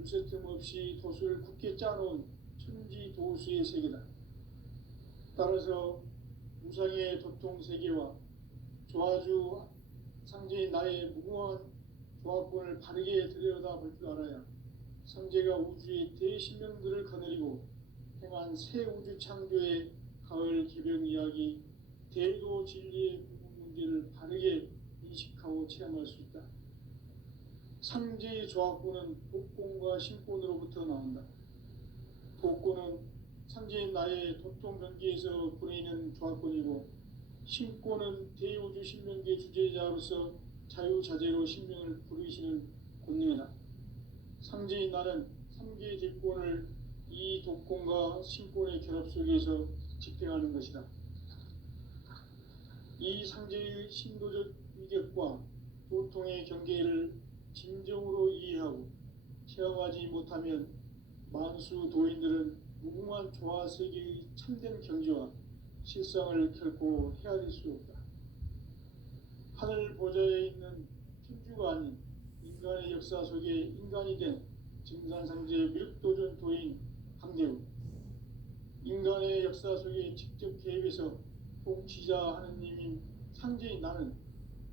물새틈 없이 도수를 굳게 짜놓은 천지 도수의 세계다. 따라서 무상의 도통 세계와 조화주 상제인 나의 무궁한 조합권을 바르게 들여다볼 줄 알아야 상제가 우주의 대신명들을 거느리고 행한 새 우주 창조의 가을 개병 이야기, 대도 진리의 문제를 바르게 인식하고 체험할 수 있다. 상제의 조합권은 복권과 신권으로부터 나온다. 복권은 상제인 나의 도통 변기에서 부리는 조합권이고, 신권은 대우주 신명계 주제자로서 자유자재로 신명을 부르시는 권능이다. 상제인 나는 3개의 대권을 이 독권과 신권의 결합 속에서 집행하는 것이다. 이 상제의 신도적 위격과 도통의 경계를 진정으로 이해하고 체험하지 못하면 만수 도인들은 무궁한 조화세계의 참된 경지와 실상을 결코 헤아릴 수 없다. 하늘 보좌에 있는 천주가 아닌 인간의 역사 속에 인간이 된 증산상제 미륵도전 도인 강대우, 인간의 역사 속에 직접 개입해서 통치자 하느님인 상제인 나는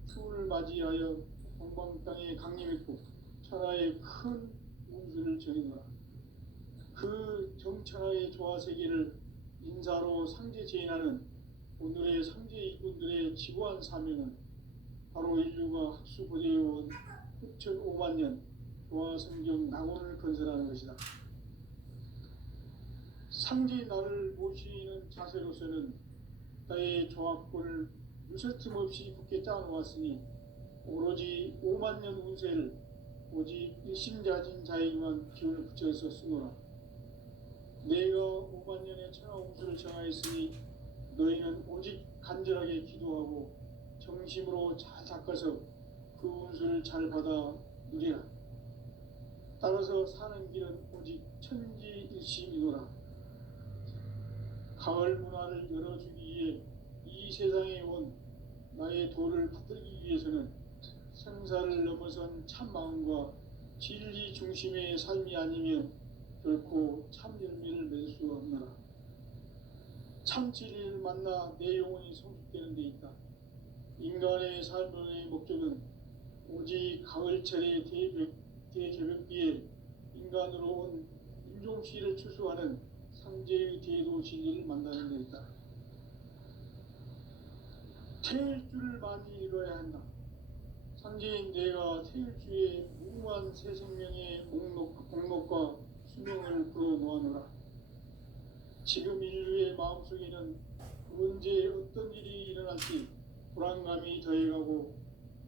추운을 맞이하여 동방 땅에 강림했고 천하의 큰 운수를 정해놓아 그 정천하의 조화세계를 인사로 상제 제인하는 오늘의 상제 일꾼들의 지구한 사명은 바로 인류가 학수고대해온 6,500만 년 조화성경 낙원을 건설하는 것이다. 상제인 나를 모시는 자세로서는 나의 조합권을 유설틈 없이 굳게 짜놓았으니 오로지 5만 년 운세를 오직 일심자진 자에게만 기운을 붙여서 쓰노라. 내가 5만 년의 천하 운수를 정하였으니 너희는 오직 간절하게 기도하고 정심으로 잘 닦아서 그 운수를 잘 받아 누리라. 따라서 사는 길은 오직 천지일심이노라. 가을 문화를 열어주기 위해 이 세상에 온 나의 도를 받들기 위해서는 생사를 넘어선 참 마음과 진리 중심의 삶이 아니면 결코 참 열매를 맺을 수 없노라. 참 진리를 만나 내 영혼이 성숙되는 데 있다. 인간의 삶의 목적은 오직 가을철의 대개벽기에 인간으로 온 인종시를 추수하는 상제의 대도 진리를 만나는 데 있다. 태일주를 많이 이뤄야 한다. 상제인 내가 태일주의 무궁한 새 생명의 목록과 수명을 불어놓아노라. 지금 인류의 마음속에는 언제 어떤 일이 일어날지 불안감이 더해가고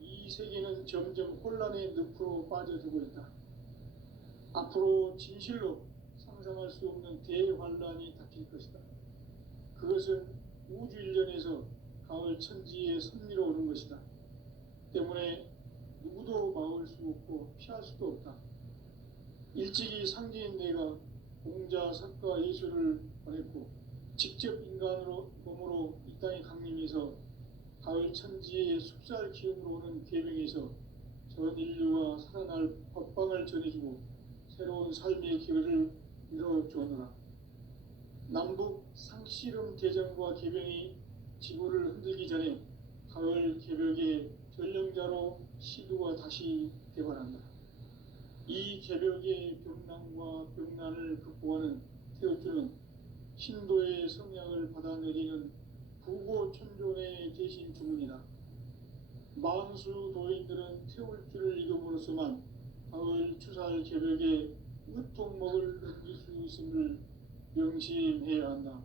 이 세계는 점점 혼란의 늪으로 빠져들고 있다. 앞으로 진실로 상상할 수 없는 대환란이 닥칠 것이다. 그것은 우주 일련에서 가을 천지에 선미로 오는 것이다. 때문에 누구도 막을 수 없고 피할 수도 없다. 일찍이 상제인 내가 공자, 석가, 예수를 보냈고 직접 인간으로 몸으로 이 땅에 강림해서 가을 천지의 숲살 기운으로 오는 계명에서 전 인류가 살아날 법방을 전해주고 새로운 삶의 기회를 이뤄주었노라. 남북 상씨름 대전과 개병이 지구를 흔들기 전에 가을 개벽의 전령자로 시두가 다시 개발한다. 이 개벽의 병난과 병난을 극복하는 태울주는 신도의 성량을 받아내리는 부고천존의 대신 주문이다. 만수 도인들은 태울주를 이름으로서만 가을 추살 개벽의 으통목을 넘길 수 있음을 명심해야 한다.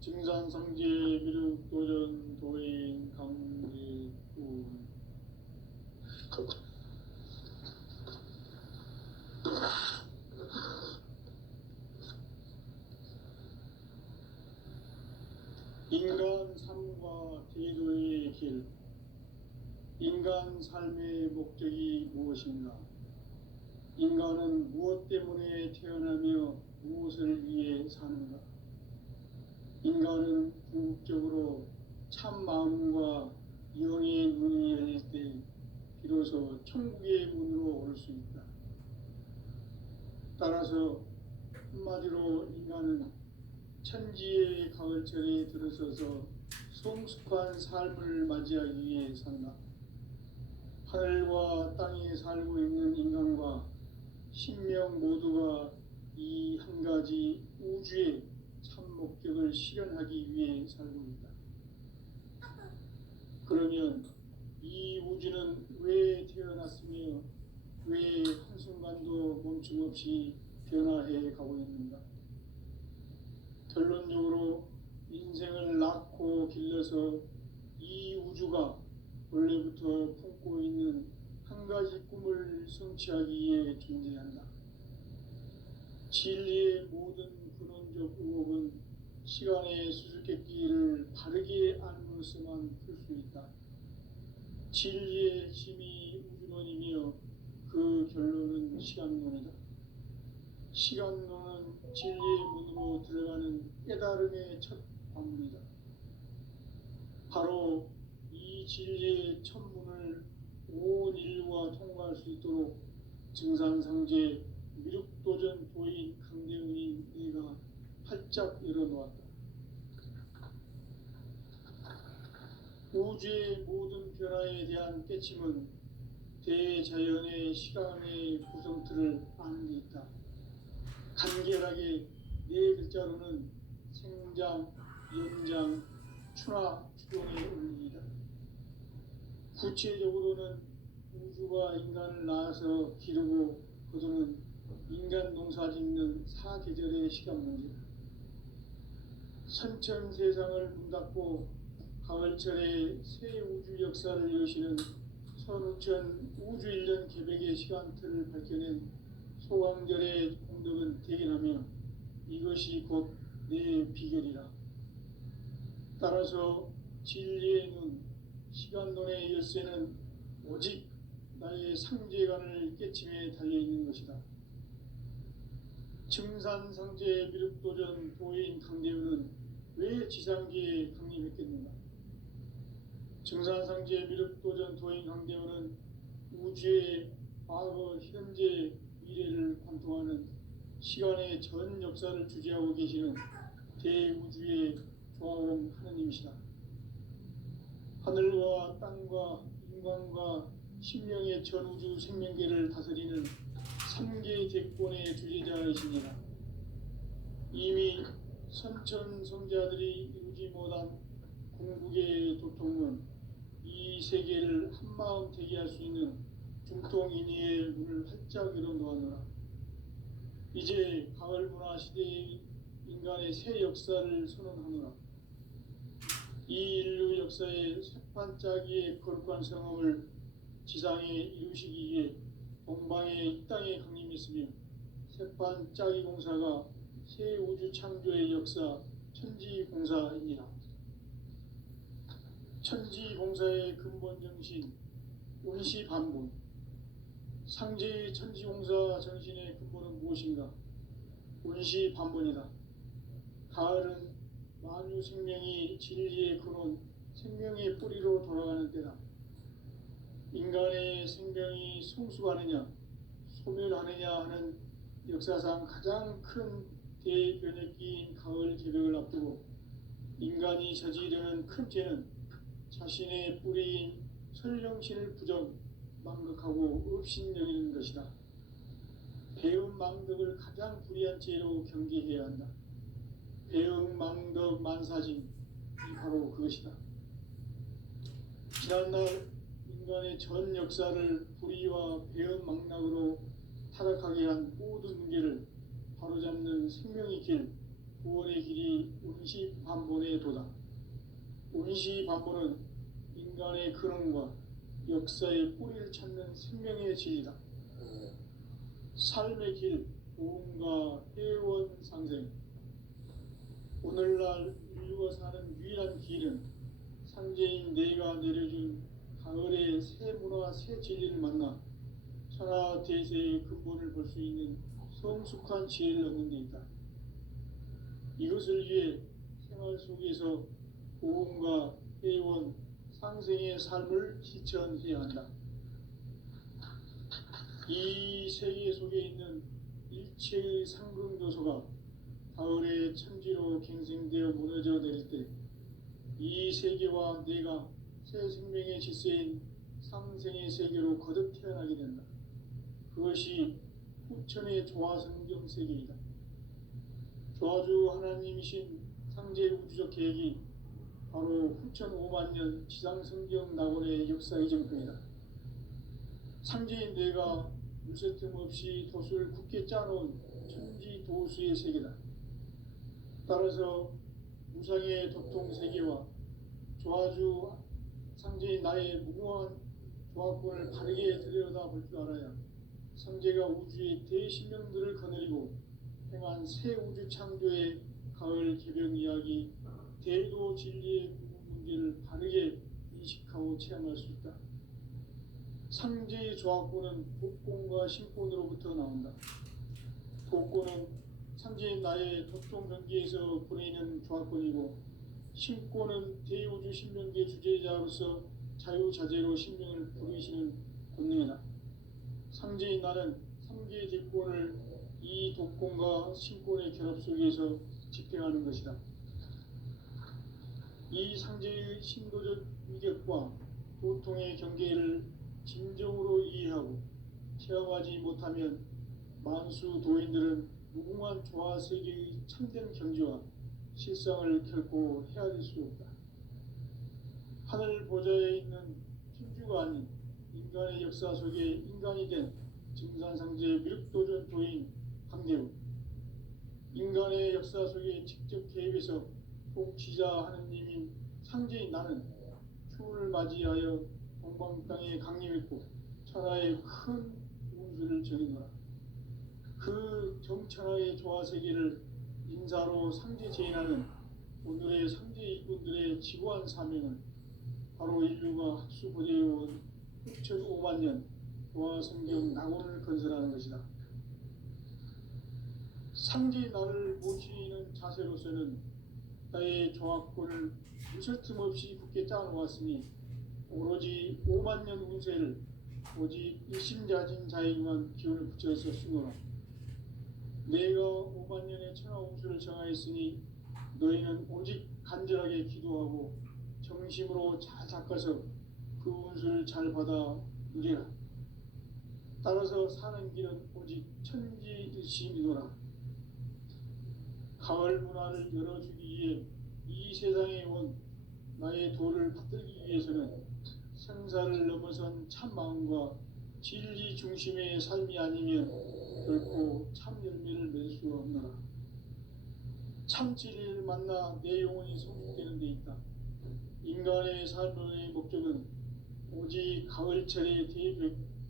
증산상제 미륵도전 도인 강대군. 인간 삶과 대도의 길. 인간 삶의 목적이 무엇인가? 인간은 무엇 때문에 태어나며 무엇을 위해 사는가? 인간은 궁극적으로 참 마음과 영의 눈이 열릴 때 비로소 천국의 문으로 올 수 있다. 따라서 한마디로 인간은 천지의 가을철에 들어서서 성숙한 삶을 맞이하기 위해 산다. 하늘과 땅에 살고 있는 인간과 신명 모두가 이 한 가지 우주의 참 목적을 실현하기 위해 살고 있다. 그러면 이 우주는 왜 태어났으며 왜 한순간도 멈춤없이 변화해 가고 있는가? 결론적으로 인생을 낳고 길러서 이 우주가 원래부터 품고 있는 한 가지 꿈을 성취하기 위해 존재한다. 진리의 모든 근원적 의혹은 시간의 수수께끼를 바르게 알므로서만 풀 수 있다. 진리의 핵심이 우주론이며 그 결론은 시간론이다. 시간론은 진리의 문으로 들어가는 깨달음의 첫 관문이다. 바로 이 진리의 첫 문을 온 인류가 통과할 수 있도록 증산상제 미륵도전 도인 강대훈이 네가 활짝 열어놓았다. 우주의 모든 변화에 대한 깨침은 대자연의 시간의 구성틀을 아는 데 있다. 간결하게 네 글자로는 생장, 연장, 추나 추동의 원리이다. 구체적으로는 우주가 인간을 낳아서 기르고 거두는 인간 농사 짓는 사계절의 시간 문제다. 선천 세상을 문 닫고 가을철에 새 우주 역사를 여시는 선우천 우주 1년 개백의 시간틀을 밝혀낸 소강절의 공덕은 대견하며 이것이 곧 내 비결이라. 따라서 진리의 눈, 시간론의 열쇠는 오직 나의 상제관을 깨침에 달려있는 것이다. 증산상제 미륵도전 도인 강대훈은 왜 지상계에 강림했겠는가? 증산상제 미륵도전 도인 강대훈은 우주의 과거, 현재, 미래를 관통하는 시간의 전 역사를 주재하고 계시는 대우주의 조화원 하느님이시다. 하늘과 땅과 인간과 신명의 전우주 생명계를 다스리는 3개 대권의 주재자이시니라. 이미 선천성자들이 이루지 못한 궁극의 도통은 이 세계를 한마음 되게 할 수 있는 중통인의의 문을 활짝 열어놓았노라. 이제 가을 문화 시대의 인간의 새 역사를 선언하노라. 이 인류 역사의 새판짜기의 거룩한 성험을 지상에 이루시기 위해 동방의 이 땅에 강림했으며 새판짜기 공사가 새 우주 창조의 역사 천지공사이니라. 천지공사의 근본 정신 운시반본. 상제의 천지공사 정신의 근본은 무엇인가? 운시반본이다. 가을은 만유 생명이 진리의 근원, 생명의 뿌리로 돌아가는 때다. 인간의 생명이 성숙하느냐, 소멸하느냐 하는 역사상 가장 큰 대변혁기인 가을 개벽을 앞두고 인간이 저지르는 큰 죄는 자신의 뿌리인 설령신을 부정, 망극하고 업신여기는 것이다. 배음 망덕을 가장 불의한 죄로 경계해야 한다. 배음 망덕 만사징이 바로 그것이다. 지난날 인간의 전 역사를 불의와 배음 망락으로 타락하게 한 모든 문제를 바로잡는 생명의 길, 구원의 길이 운시반본의 도다. 운시반본은 인간의 근원과 역사의 뿌리를 찾는 생명의 진리다. 삶의 길, 보험과 회원 상생. 오늘날 인류가 사는 유일한 길은 상제인 내가 내려준 가을의 새 문화, 새 진리를 만나 천하 대세의 근본을 볼 수 있는 성숙한 지혜를 얻는 데 있다. 이것을 위해 생활 속에서 보험과 회원, 상생의 삶을 실천해야 한다. 이 세계 속에 있는 일체 요소가 가을의 천지로 갱생되어 무너져 내릴 때 이 세계와 내가 새 생명의 질서인 상생의 세계로 거듭 태어나게 된다. 그것이 후천의 조화성경 세계이다. 조화주 하나님이신 상제 우주적 계획이 바로 후천 5만 년 지상성경 낙원의 역사의 정통이다. 상제인 내가 물새틈 없이 도수를 굳게 짜놓은 천지 도수의 세계다. 따라서 무상의 도통 세계와 조화주 상제인 나의 무궁한 조화권을 바르게 들여다볼 줄 알아야 상제가 우주의 대신명들을 거느리고 행한 새 우주 창조의 가을 개벽 이야기, 대도 진리의 문제를 바르게 인식하고 체험할 수 있다. 상제의 조화권은 복권과 신권으로부터 나온다. 복권은 상제인 나의 도통 경계에서 보내는 조화권이고, 신권은 대우주 신명계 주제자로서 자유자재로 신명을 부르시는 권능이다. 상제인 나는 3개의 뒷권을 이 독권과 신권의 결합 속에서 집행하는 것이다. 이 상제의 신도적 위격과 도통의 경계를 진정으로 이해하고 체험하지 못하면 만수 도인들은 무궁한 조화세계의 참된 경지와 실상을 결코 헤아릴 수 없다. 하늘 보좌에 있는 천주가 아닌 인간의 역사 속에 인간이 된 증산상제 미륵도전 도인 강대우, 인간의 역사 속에 직접 개입해서 통치자 하느님인 상제인 나는 추운을 맞이하여 동방 땅에 강림했고 천하의 큰 운수를 정의노라. 그 정천하의 조화세계를 인사로 상제 제인하는 오늘의 상제 일꾼들의 지고한 사명은 바로 인류가 학수고대해온 6,5만 년 조화성경 낙원을 건설하는 것이다. 상제의 나를 모시는 자세로서는 나의 조화권을 무설틈 없이 굳게 짜놓았으니 오로지 5만 년 운세를 오직 일심자진 자에게만 기운을 붙여서 쓰노라. 내가 5만 년의 천하 운수를 정하였으니 너희는 오직 간절하게 기도하고 정심으로 잘 닦아서 그 운수를 잘 받아 누리라. 따라서 사는 길은 오직 천지일심이노라. 가을 문화를 열어주기 위해 이 세상에 온 나의 도를 받들기 위해서는 생사를 넘어선 참 마음과 진리 중심의 삶이 아니면 결코 참 열매를 맺을 수 없노라. 참 진리를 만나 내 영혼이 성숙되는 데 있다. 인간의 삶의 목적은 오직 가을철의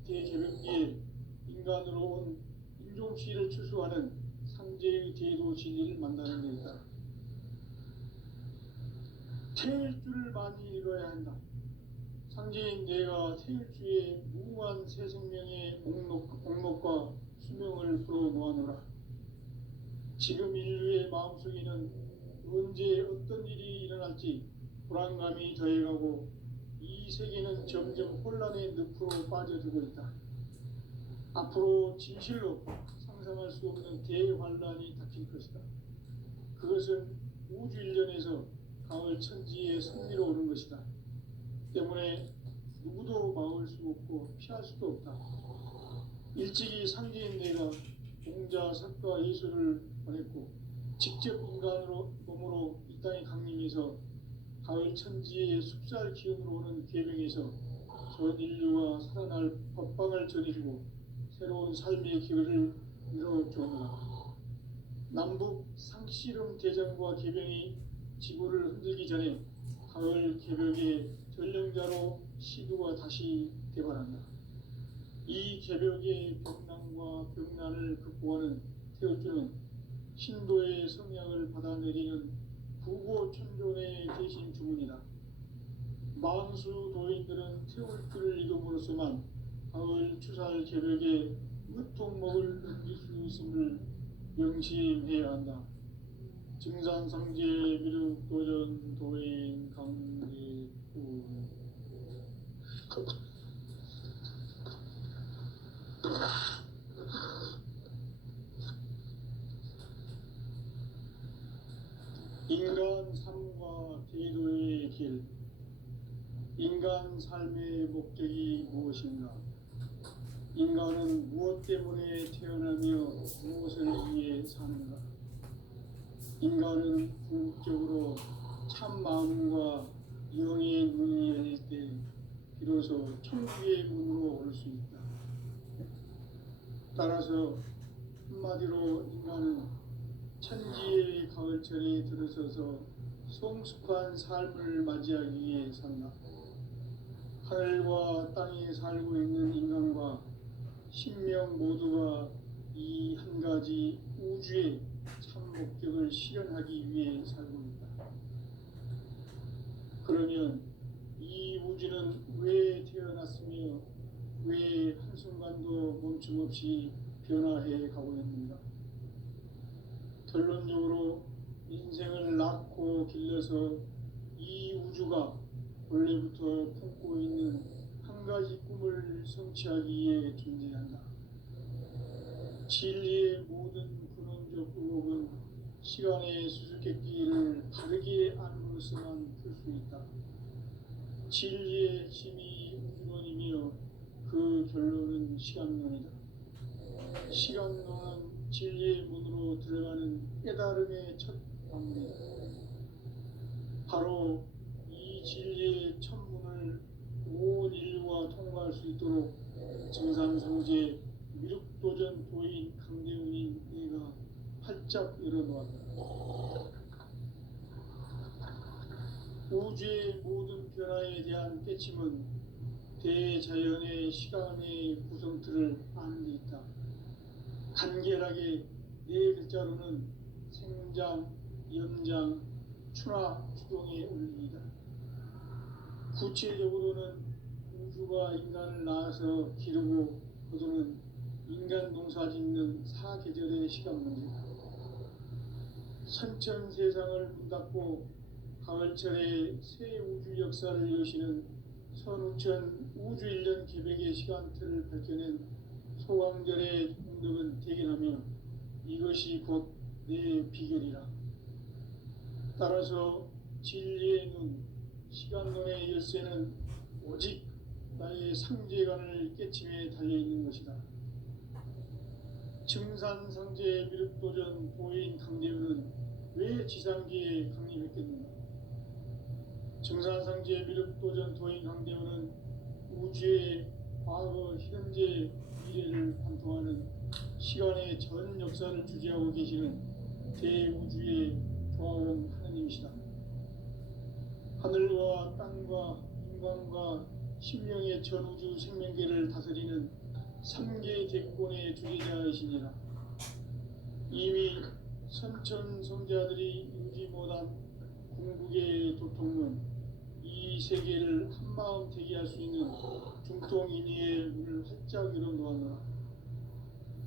대개벽기에 인간으로 온 인종시를 추수하는 상제의 대도 진리를 만나는 데 있다. 태일주를 많이 읽어야 한다. 상제인 내가 태일주의 무궁한 새 생명의 목록과 수명을 풀어놓아노라. 지금 인류의 마음속에는 언제 어떤 일이 일어날지 불안감이 더해가고 이 세계는 점점 혼란의 늪으로 빠져들고 있다. 앞으로 진실로 상상할 수 없는 대환란이 닥칠 것이다. 그것은 우주 일련에서 가을 천지의 승리로 오는 것이다. 때문에 누구도 막을 수 없고 피할 수도 없다. 일찍이 상제인 내가 공자, 석가, 예수를 보냈고 직접 인간으로 몸으로 이 땅에 강림해서 가을 천지의 숲살 기운으로 오는 계명에서 전 인류가 살아날 법방을 전해주고 새로운 삶의 길을 열어주었노라. 남북 상씨름 대전과 계병이 지구를 흔들기 전에 가을 개벽의 전령자로 시두가 다시 개발한다. 이 개벽의 벽난과 벽난을 극복하는 태울주는 신도의 성향을 받아내리는 부고천존의 대신 주문이다. 만수 도인들은 태울주를 읽음으로써만 가을 추살 개벽의 으통목을 넘길 수 있음을 명심해야 한다. 증산상제 미륵도전 도인 강대우. 인간 삶과 제도의 길, 인간 삶의 목적이 무엇인가? 인간은 무엇 때문에 태어나며 무엇을 위해 사는가? 인간은 궁극적으로 참 마음과 영의 문이 열릴 때 비로소 천국의 문으로 올 수 있다. 따라서 한마디로 인간은 천지의 가을철에 들어서서 성숙한 삶을 맞이하기 위해 산다. 하늘과 땅에 살고 있는 인간과 신명 모두가 이 한 가지 우주의 참 목적을 실현하기 위해 살고 있다. 그러면 이 우주는 왜 태어났으며 왜 한순간도 멈춤없이 변화해 가고 있는가? 결론적으로 인생을 낳고 길러서 이 우주가 원래부터 품고 있는 한 가지 꿈을 성취하기 위해 존재한다. 진리의 모든 근원적 의혹은 시간의 수수께끼를 바르게 안으로서만 풀 수 있다. 진리의 핵심이 우주론이며 그 결론은 시간론이다. 시간론은 진리의 문으로 들어가는 깨달음의 첫 방문이다. 바로 이 진리의 첫 문을 온 인류가 통과할 수 있도록 증산성제 미륵도전 도인 강대훈인 내가 활짝 열어놓았다. 우주의 모든 변화에 대한 깨침은 대자연의 시간의 구성틀을 아는 데 있다. 간결하게 네 글자로는 생장, 연장, 추나 추동의 원리이다. 구체적으로는 우주가 인간을 낳아서 기르고 거두는 인간 농사 짓는 사계절의 시간 문제다. 선천 세상을 문 닫고 가을철에 새 우주 역사를 여시는 선우천 우주 1년 계백의 시간틀을 밝혀낸 소강절의 공덕은 대견하며 이것이 곧 내 비결이라. 따라서 진리의 눈, 시간론의 열쇠는 오직 나의 상제관을 깨침에 달려있는 것이다. 증산상제 미륵도전 도인 강대훈은 왜 지상기에 강림했겠는가? 증산상제 미륵도전 도인 강대훈은 우주의 과거, 현재, 미래를 관통하는 시간의 전 역사를 주재하고 계시는 대우주의 조화원 하느님이시다. 하늘과 땅과 인간과 신명의 전우주 생명계를 다스리는 3계 대권의 주재자이시니라. 이미 선천 성자들이 이루지 못한 궁극의 도통문, 이 세계를 한마음 되게 할 수 있는 중통인의의 문을 활짝 열어놓았노라.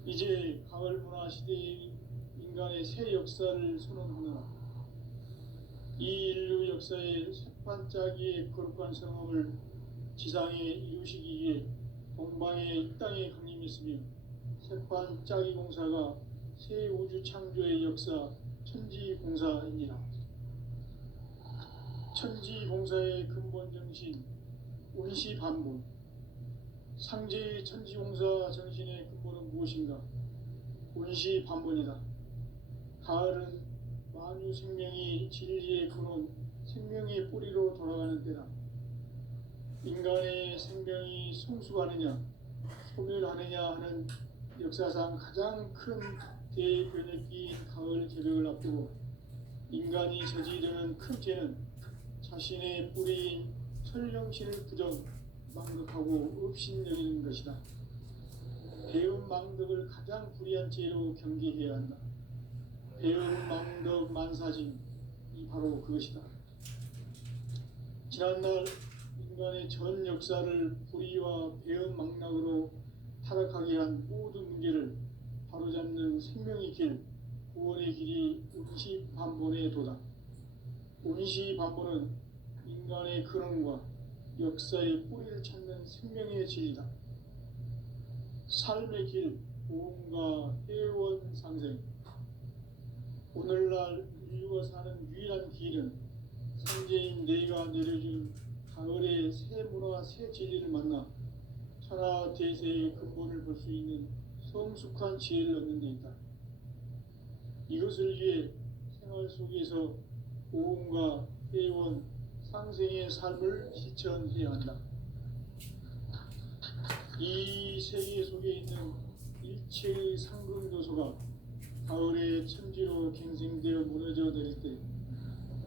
이제 가을 문화 시대의 인간의 새 역사를 선언하노라. 이 인류 역사의 새반짝이의 거룩한 성업을 지상에 이루시기 위해 동방의 이 땅에 강림했으며 새반짝이 공사가 새 우주 창조의 역사 천지공사이니라. 천지공사의 근본 정신 운시반본, 상제의 천지공사 정신의 근본은 무엇인가? 운시반본이다. 가을은 만유 생명이 진리의 근원, 생명의 뿌리로 돌아가는 때다. 인간의 생명이 성숙하느냐, 소멸하느냐 하는 역사상 가장 큰 대변혁기인 가을 개벽을 앞두고 인간이 저지르는 큰 죄는 자신의 뿌리인 설령신을 부정, 망덕하고 업신여기는 것이다. 배움 망덕을 가장 불의한 죄로 경계해야 한다. 배움 망덕 만사진이 바로 그것이다. 지난날 인간의 전 역사를 불의와 배움 망락으로 타락하게 한 모든 문제를 바로잡는 생명의 길, 구원의 길이 운시반본의 도다. 운시반본은 인간의 근원과 역사의 뿌리를 찾는 생명의 진리다. 삶의 길, 보험과 회원 상생. 오늘날 인류가 사는 유일한 길은 상제인 내가 내려준 가을의 새 문화 새 진리를 만나 천하 대세의 근본을 볼 수 있는 성숙한 지혜를 얻는 데 있다. 이것을 위해 생활 속에서 고음과 회원, 상생의 삶을 실천해야 한다. 이 세계 속에 있는 일체의 상근도소가 가을의 천지로 갱생되어 무너져 내릴 때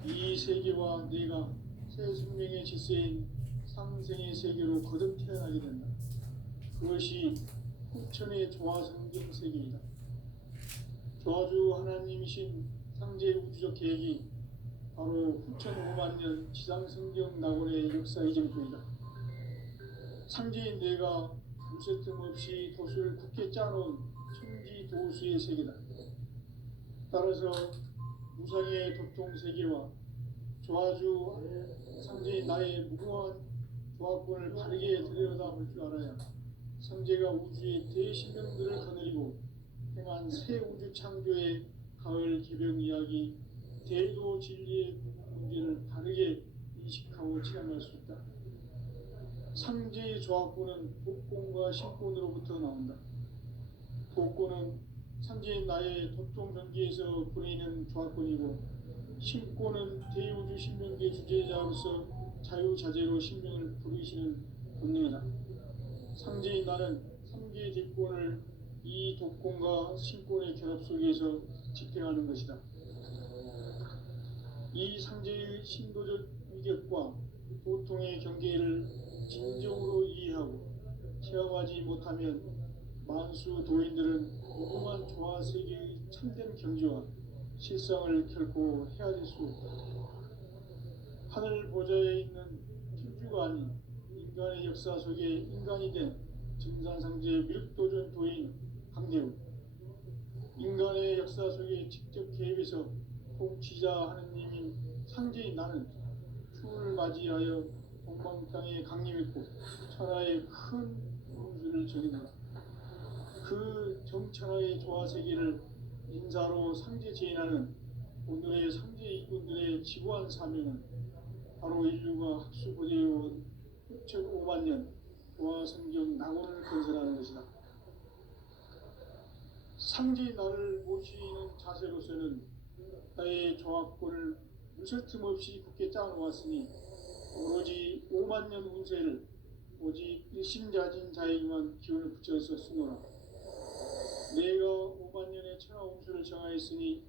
이 세계와 내가 새 생명의 질서인 상생의 세계로 거듭 태어나게 된다. 그것이 후천의 조화성경 세계이다. 조화주 하나님이신 상제 우주적 계획이 바로 후천 5만 년 지상성경 낙원의 역사 이전부이다. 상제인 내가 물새 틈 없이 도수를 굳게 짜놓은 천지 도수의 세계다. 따라서 무상의 도통 세계와 조화주 상제인 나의 무궁한 조화권을 바르게 들여다볼 줄 알아야 상제가 우주의 대신명들을 거느리고 행한 새 우주 창조의 가을 개벽 이야기 대도 진리의 문제를 바르게 인식하고 체험할 수 있다. 상제의 조화권은 복권과 신권으로부터 나온다. 복권은 상제인 나의 도통 전기에서 보내는 조화권이고 신권은 대우주 신명계 주제자로서 자유자재로 신명을 부르시는 본능이다. 상제인 나는 3개의 뒷권을 이 독권과 신권의 결합 속에서 집행하는 것이다. 이 상제의 신도적 위격과 보통의 경계를 진정으로 이해하고 체험하지 못하면 만수 도인들은 무궁한 조화 세계의 참된 경지와 실상을 결코 헤아릴 수 없다. 하늘 보좌에 있는天주가 아닌 인간의 역사 속에 인간이 된 증산상제 미륵도전 도인 강대우, 인간의 역사 속에 직접 개입해서 통치자 하느님인 상제인 나는 추을 맞이하여 동방 땅에 강림했고 천하의 큰 운수를 정해낸다. 그 정천하의 조화세계를 인사로 상제 제인하는 오늘의 상제 이꾼들의 지구한 사명은 바로 인류가 학수고대해온 6,5만 년 조화성경 낙원을 건설하는 것이다. 상제인 나를 모시는 자세로서는 나의 조화권을 물샐 틈 없이 굳게 짜놓았으니 오로지 5만 년 운세를 오직 일심자진 자에게만 기운을 붙여서 쓰노라. 내가 5만 년의 천하 운수를 정하였으니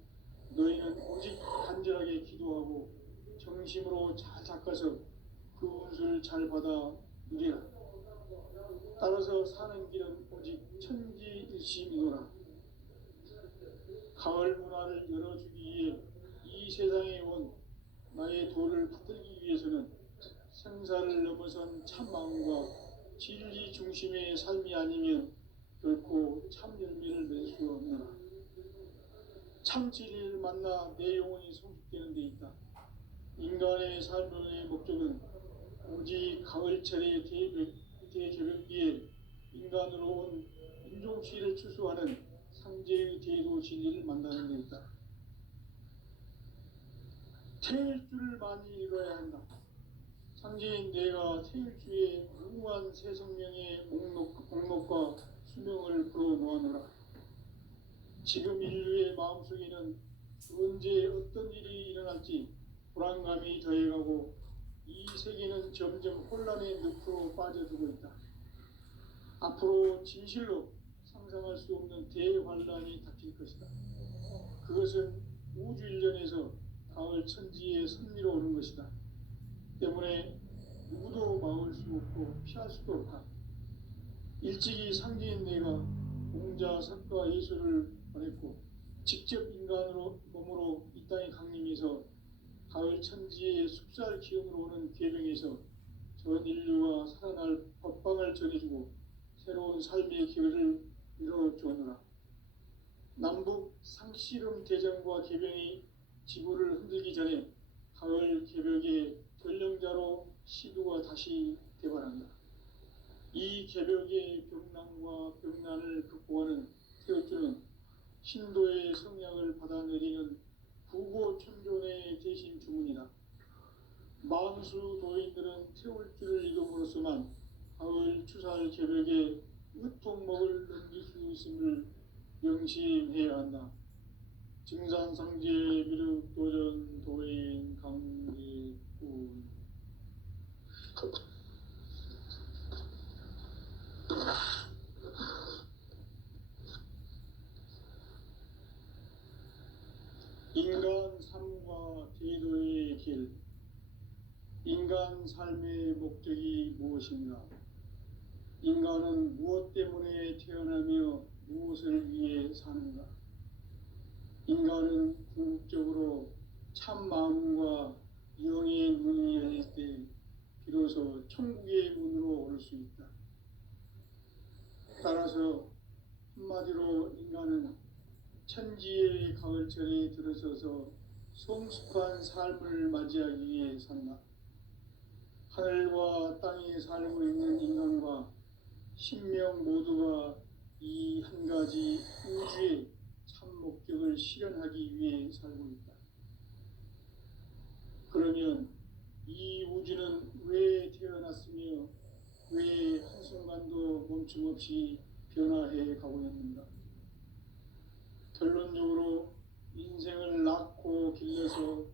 너희는 오직 간절하게 기도하고 정심으로 잘 닦아서 그 운수를 잘 받아 누리라. 따라서 사는 길은 오직 천지일심이노라. 가을 문화를 열어주기 위해 이 세상에 온 나의 도를 붙들기 위해서는 생사를 넘어선 참마음과 진리 중심의 삶이 아니면 결코 참 열매를 맺을 수 없노라. 참 진리를 만나 내 영혼이 성숙되는 데 있다. 인간의 삶의 목적은 오직 가을철의 대개벽기에 인간으로 온 인종시를 추수하는 상제의 대도 진리를 만나는 데 있다. 태일주를 많이 읽어야 한다. 상제인 내가 태일주의 무궁한 새 생명의 목록과 수명을 불어 모아노라. 지금 인류의 마음속에는 언제 어떤 일이 일어날지 불안감이 더해가고 이 세계는 점점 혼란의 늪으로 빠져들고 있다. 앞으로 진실로 상상할 수 없는 대환란이 닥칠 것이다. 그것은 우주 일전에서 가을 천지의 섭리로 오는 것이다. 때문에 누구도 막을 수 없고 피할 수도 없다. 일찍이 상제인 내가 공자, 석가, 예수를 보냈고 직접 인간으로 몸으로 이 땅에 강림해서 가을 천지의 숲살 기운으로 오는 계명에서 전 인류가 살아날 법방을 전해주고 새로운 삶의 길을 이뤄주었노라. 남북 상씨름 대전과 개병이 지구를 흔들기 전에 가을 개벽의 전령자로 시두가 다시 개발한다. 이 개벽의 병난과 병난을 극복하는 태어주는 신도의 성약을 받아내리는 구고천존의 대신 주문이다. 만수 도인들은 태울 줄을 익음으로써만 가을 추살 개벽에 으통목을 넘길 수 있음을 명심해야 한다. 증산상제 미륵도전 도인 강계군. 인간 삶과 제도의 길. 인간 삶의 목적이 무엇인가? 인간은 무엇 때문에 태어나며 무엇을 위해 사는가? 인간은 궁극적으로 참 마음과 영의 문이 열릴 때 비로소 천국의 문으로 올 수 있다. 따라서 한마디로 인간은 천지의 가을철에 들어서서 성숙한 삶을 맞이하기 위해 산다. 하늘과 땅에 살고 있는 인간과 신명 모두가 이 한 가지 우주의 참 목적을 실현하기 위해 살고 있다. 그러면 이 우주는 왜 태어났으며 왜 한순간도 멈춤없이 변화해 가고 있는가? 결론적으로 인생을 낳고 길러서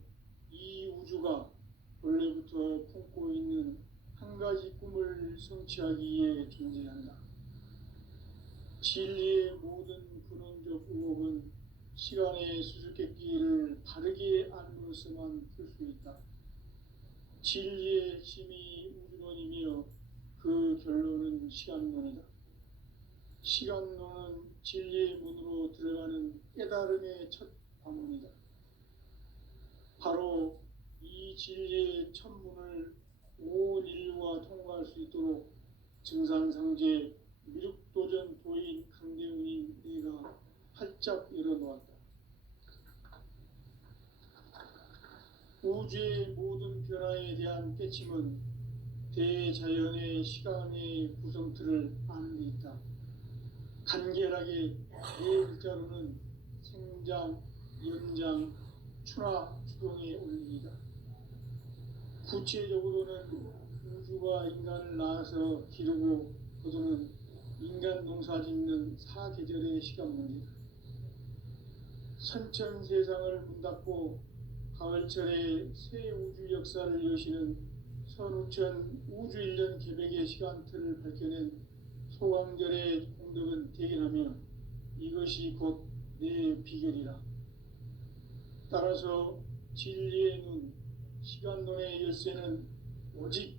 이 우주가 원래부터 품고 있는 한 가지 꿈을 성취하기 위해 존재한다. 진리의 모든 근원적 의혹은 시간의 수수께끼를 바르게 알므로서만 풀 수 있다. 진리의 핵심이 우주론이며 그 결론은 시간론이다. 시간론은 진리의 문으로 들어가는 깨달음의 첫 관문이다. 바로 이 진리의 첫 문을 온 인류가 통과할 수 있도록 증산상제 미륵도전 도인 강대훈인 내가 활짝 열어놓았다. 우주의 모든 변화에 대한 깨침은 대자연의 시간의 구성틀을 아는 데 있다. 간결하게 네 글자로는 생장, 연장, 추나 추동의 원리이다. 구체적으로는 우주가 인간을 낳아서 기르고 거두는 인간 농사 짓는 사계절의 시간 문제다. 선천 세상을 문 닫고 가을철에 새 우주 역사를 여시는 선우천 우주 1년 개백의 시간틀을 밝혀낸 소강절의 공덕은 대견하며 이것이 곧 내 비결이라. 따라서 진리의 눈, 시간론의 열쇠는 오직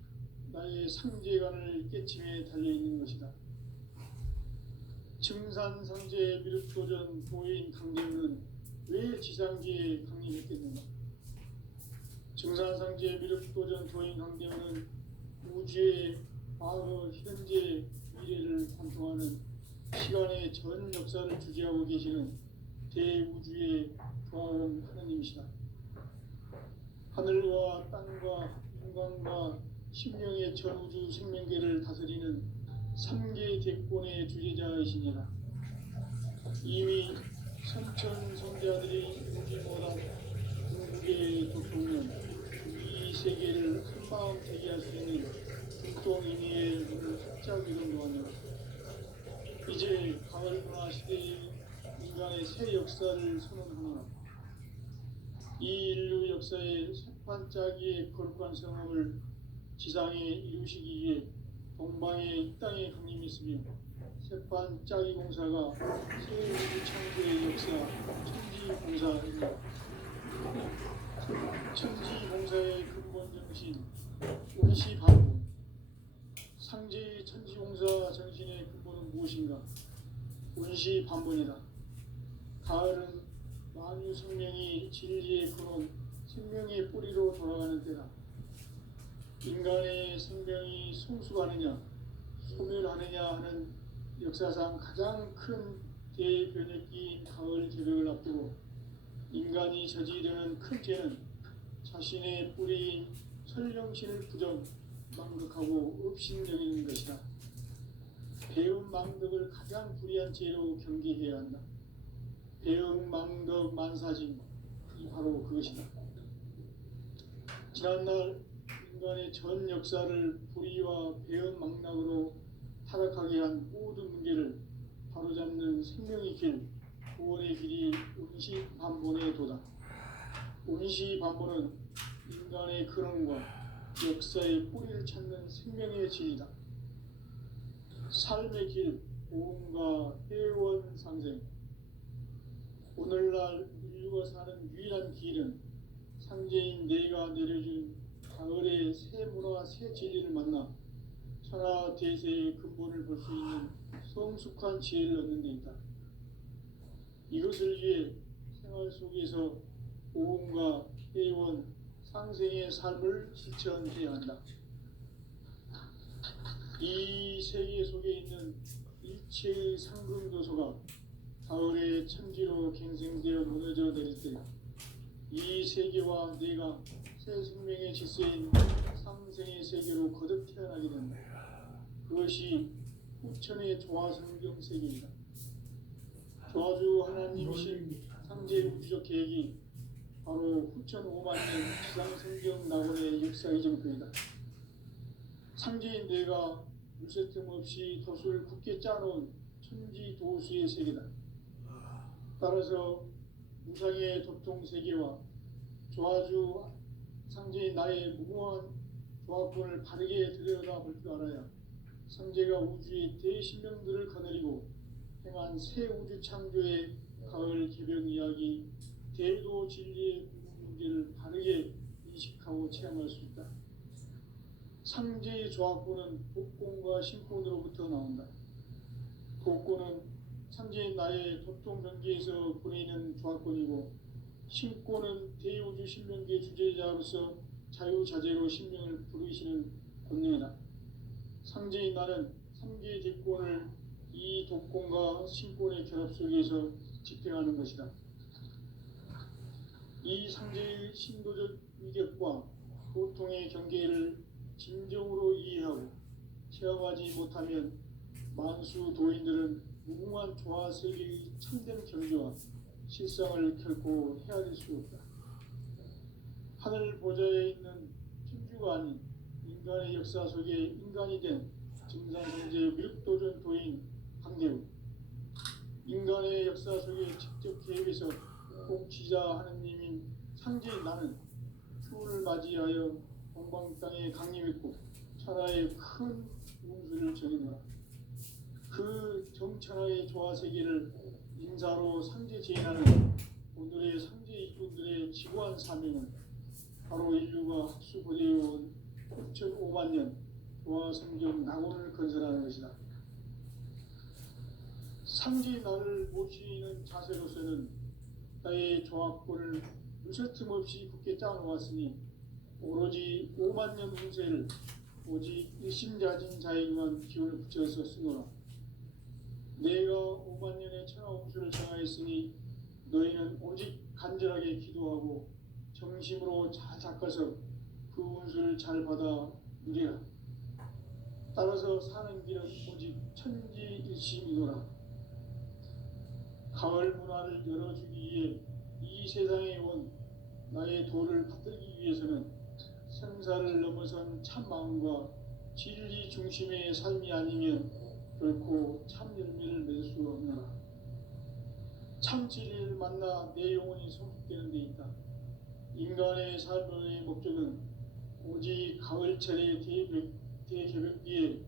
나의 상제관을 깨침에 달려있는 것이다. 증산상제 미륵도전 도인 강대훈은 왜 지상계에 강림했겠는가? 증산상제 미륵도전 도인 강대훈은 우주의 과거, 현재, 미래를 관통하는 시간의 전 역사를 주재하고 계시는 대우주의 조화원 하느님이시다. 하늘과 땅과 인간과 신명의 전우주 생명계를 다스리는 3계 대권의 주재자이시니라. 이미 선천성자들이 우주보다 궁극의 도통은 이 세계를 한마음 대기할 수 있는 불똥이니의 문을 활짝 열어놓았노라. 이제 가을 문화 시대의 인간의 새 역사를 선언하노라. 이 인류 역사의 새판짜기의 거룩한 성업을 지상에 이루시기 위해 동방에 이 땅에 강림했으며 새판짜기 공사가 새 우주 창조의 역사 천지공사입니다. 천지공사의 근본 정신 원시반복. 상제의 천지공사 정신의 근본은 무엇인가? 원시반복이다. 가을은 만유 생명이 진리의 근원, 생명의 뿌리로 돌아가는 때다. 인간의 생명이 성숙하느냐, 소멸하느냐 하는 역사상 가장 큰 대변혁기인 가을 개벽을 앞두고 인간이 저지르는 큰 죄는 자신의 뿌리인 설령신을 부정, 망극하고 업신여기는 것이다. 배움 망덕을 가장 불의한 죄로 경계해야 한다. 배움 망덕 만사진, 바로 그것이다. 지난날 인간의 전 역사를 불의와 배은망락으로 타락하게 한 모든 문제를 바로잡는 생명의 길, 구원의 길이 운시반본에 도다. 운시반본은 인간의 근원과 역사의 뿌리를 찾는 생명의 진리다. 삶의 길, 보험과 회원 상생. 오늘날 인류가 사는 유일한 길은 상제인 내가 내려준 가을의 새 문화, 새 진리를 만나 천하 대세의 근본을 볼 수 있는 성숙한 지혜를 얻는 데 있다. 이것을 위해 생활 속에서 보험과 회원, 상생의 삶을 실천해야 한다. 이 세계 속에 있는 일체의 상승도서가 가을의 천지로 갱생되어 무너져 내릴 때 이 세계와 내가 새 생명의 질서인 상생의 세계로 거듭 태어나게 된다. 그것이 후천의 조화성경 세계이다. 조화주 하나님이신 상제 우주적 계획이 바로 후천 5만 년 지상성경 낙원의 역사의 정표이다. 상제인 내가 물새 틈 없이 돛을 굳게 짜놓은 천지도수의 세계다. 따라서 무상의 도통세계와 조화주 상제인 나의 무궁한 조합권을 바르게 들여다볼 줄 알아야 상제가 우주의 대신명들을 거느리고 행한 새 우주 창조의 가을 개벽 이야기, 대도 진리의 문제를 바르게 인식하고 체험할 수 있다. 상제의 조합권은 복권과 신권으로부터 나온다. 복권은 상제인 나의 도통 경계에서 보내는 조합권이고, 신권은 대우주 신명계 주제자로서 자유자재로 신명을 부르시는 권능이다. 상제인 나는 3개의 대권을 이 독권과 신권의 결합 속에서 집행하는 것이다. 이 상제의 신도적 위격과 보통의 경계를 진정으로 이해하고 체험하지 못하면 만수 도인들은 무궁한 조화 세계의 참된 경지와 실상을 결코 헤아릴 수 없다. 하늘 보좌에 있는 천주가 아닌 인간의 역사 속에 인간이 된 증산성제 미륵도전 도인 강대우, 인간의 역사 속에 직접 계획해서 공치자 하느님인 상제인 나는 추운을 맞이하여 동방 땅에 강림했고 천하의 큰 운수를 정해노라. 그 정천하의 조화세계를 인사로 상제 제인하는 오늘의 상제 일꾼들의 지구한 사명은 바로 인류가 학수고대해온 6,5만 년 조화성경 낙원을 건설하는 것이다. 상제 나를 모시는 자세로서는 나의 조합권을 무쇠 틈 없이 굳게 짜놓았으니 오로지 5만 년 운세를 오직 일심자진 자에게만 기운을 붙여서 쓰노라. 내가 5만 년의 천하 운수를 정하였으니 너희는 오직 간절하게 기도하고 정심으로 잘 닦아서 그 운수를 잘 받아 누리라. 따라서 사는 길은 오직 천지일심이노라. 가을 문화를 열어주기 위해 이 세상에 온 나의 도를 받들기 위해서는 생사를 넘어선 참 마음과 진리 중심의 삶이 아니면 결코 참 열매를 맺을 수 없노라. 참 진리를 만나 내 영혼이 성숙되는 데 있다. 인간의 삶의 목적은 오직 가을철의 대개벽기에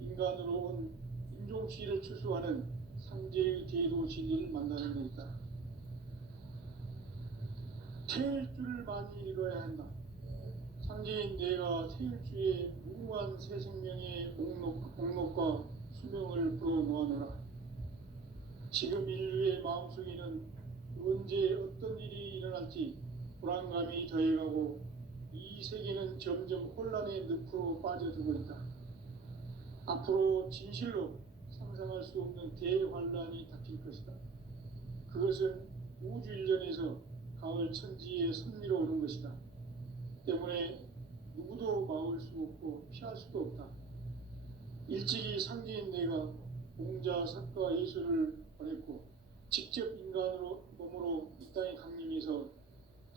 인간으로 온 인종시를 추수하는 상제의 대도 진리를 만나는 데 있다. 태일 줄을 많이 읽어야 한다. 상제인 내가 태일주의 무궁한 새 생명의 목록과 수명을 불어놓아노라. 지금 인류의 마음속에는 언제 어떤 일이 일어날지 불안감이 더해가고 이 세계는 점점 혼란의 늪으로 빠져들고 있다. 앞으로 진실로 상상할 수 없는 대환란이 닥칠 것이다. 그것은 우주 일전에서 가을 천지에 선미로 오는 것이다. 때문에 누구도 막을 수 없고 피할 수도 없다. 일찍이 상제인 내가 공자, 석가, 예수를 보냈고 직접 인간으로 몸으로 이 땅에 강림해서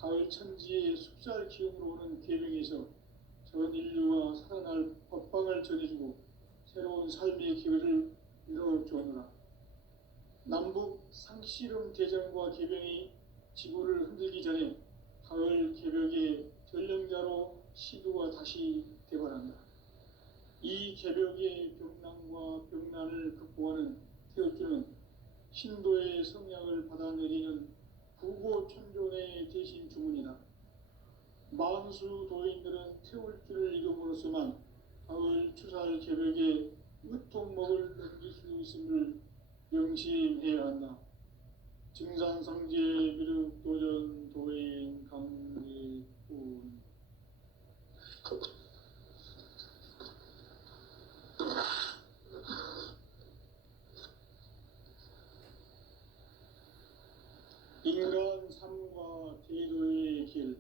가을 천지의 숲살 기운으로 오는 계명에서 전 인류와 살아날 법방을 전해주고 새로운 삶의 기회를 열어주오노라. 남북 상씨름 대전과 개병이 지구를 흔들기 전에 가을 개벽의 전령자로 시두가 다시 대발한다. 이 개벽의 병난과 병난을 극복하는 태어주는 신도의 성약을 받아내리는 부고천존의 대신 주문이다. 만수 도인들은 태울주를 이름으로서만 가을 추살 개벽에 으통목을 넘길 수 있음을 명심해야 한다. 증산성제 미륵도전 도인 강례군. 인간 삶과 제도의 길.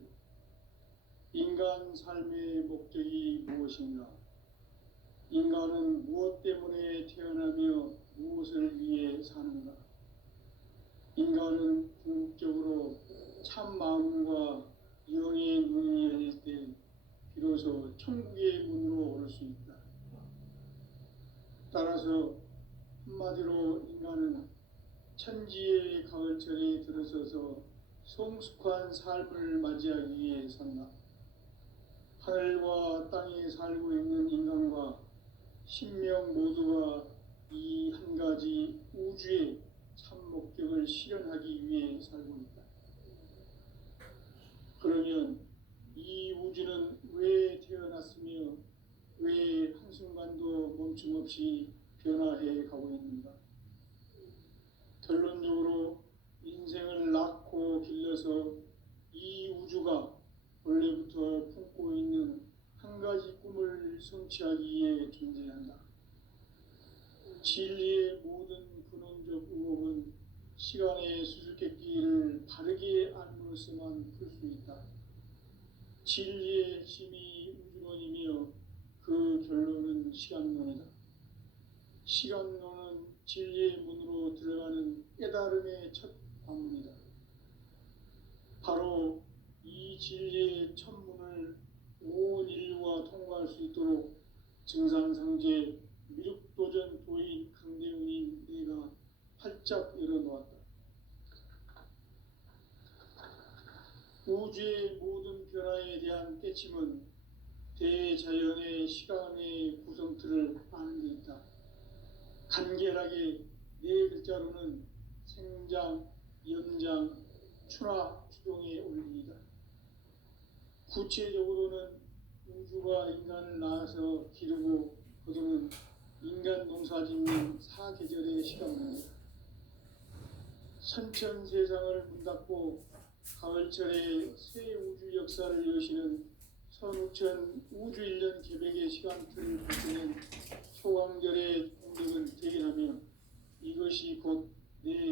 인간 삶의 목적이 무엇인가? 인간은 무엇 때문에 태어나며 무엇을 위해 사는가? 인간은 궁극적으로 참 마음과 영의 문이 열릴 때 비로소 천국의 문으로 오를 수 있다. 따라서 한마디로 인간은 천지의 가을철에 들어서서 성숙한 삶을 맞이하기 위해 산다. 하늘과 땅에 살고 있는 인간과 신명 모두가 이 한 가지 우주의 참 목적을 실현하기 위해 살고 있다. 그러면 이 우주는 왜 태어났으며 왜 한순간도 멈춤없이 변화해 가고 있는가? 결론적으로 인생을 낳고 길러서 이 우주가 원래부터 품고 있는 한 가지 꿈을 성취하기 위해 존재한다. 진리의 모든 근원적 의혹은 시간의 수수께끼를 바르게 알므로서만 풀 수 있다. 진리의 핵심이 우주론이며 그 결론은 시간론이다. 시간론은 진리의 문으로 들어가는 깨달음의 첫 관문이다. 바로 이 진리의 첫 문을 온 인류가 통과할 수 있도록 증산상제 미륵도전 도인 강대훈인 내가 활짝 열어놓았다. 우주의 모든 변화에 대한 깨침은 대자연의 시간의 구성틀을 아는 데 있다. 간결하게 네 글자로는 생장, 연장, 추나 추동의 원리이다. 구체적으로는 우주가 인간을 낳아서 기르고 거두는 인간 농사 짓는 사계절의 시간입니다. 선천 세상을 문닫고 가을철에 새 우주 역사를 여시는 선우천 우주 1년 개백의 시간틀을 바꾸는 소강절의 공덕은 대견하며 이것이 곧 내